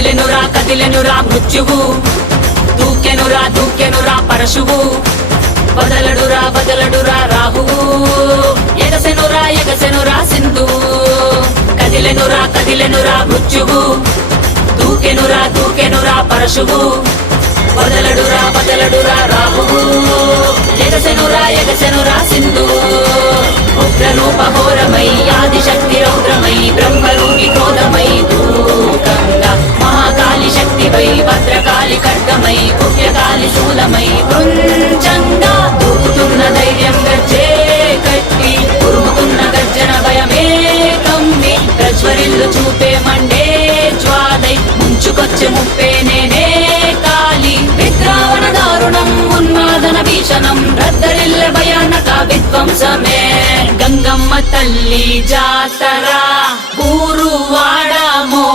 కదిలెనురా మృత్యువు, దూకెనురా పరశువు, వదలడురా రాహువు, ఎగసెనురా సింధువు. కదిలెనురా మృత్యువు, దూకెనురా పరశువు, వదలడురా రాహువు, ఎగసెనురా సింధువు. ఉగ్రరూపఘోరమై ఆదిశక్తి రౌద్రమై బ్రహ్మరూపి క్రోధమై దూకంగా మహాకాళి శక్తిపై భద్రకాళి ఖడ్గమై పుణ్యకాళి శూలమై కృంచంగా దూకుతున్న ధైర్యం గర్జే కట్టి ఉరుముతున్న గర్జన భయమే కమ్మి ప్రజ్వరిల్లు చూపే మండే జ్వాలై ముంచుకొచ్చే ముప్పే నేనే కాళి. విద్రావణ దారుణం ఉన్మాదన భీషణం రద్దరిల్ల భయానక విధ్వంసమే. గంగమ్మ తల్లి జాతర ఊరు వాడ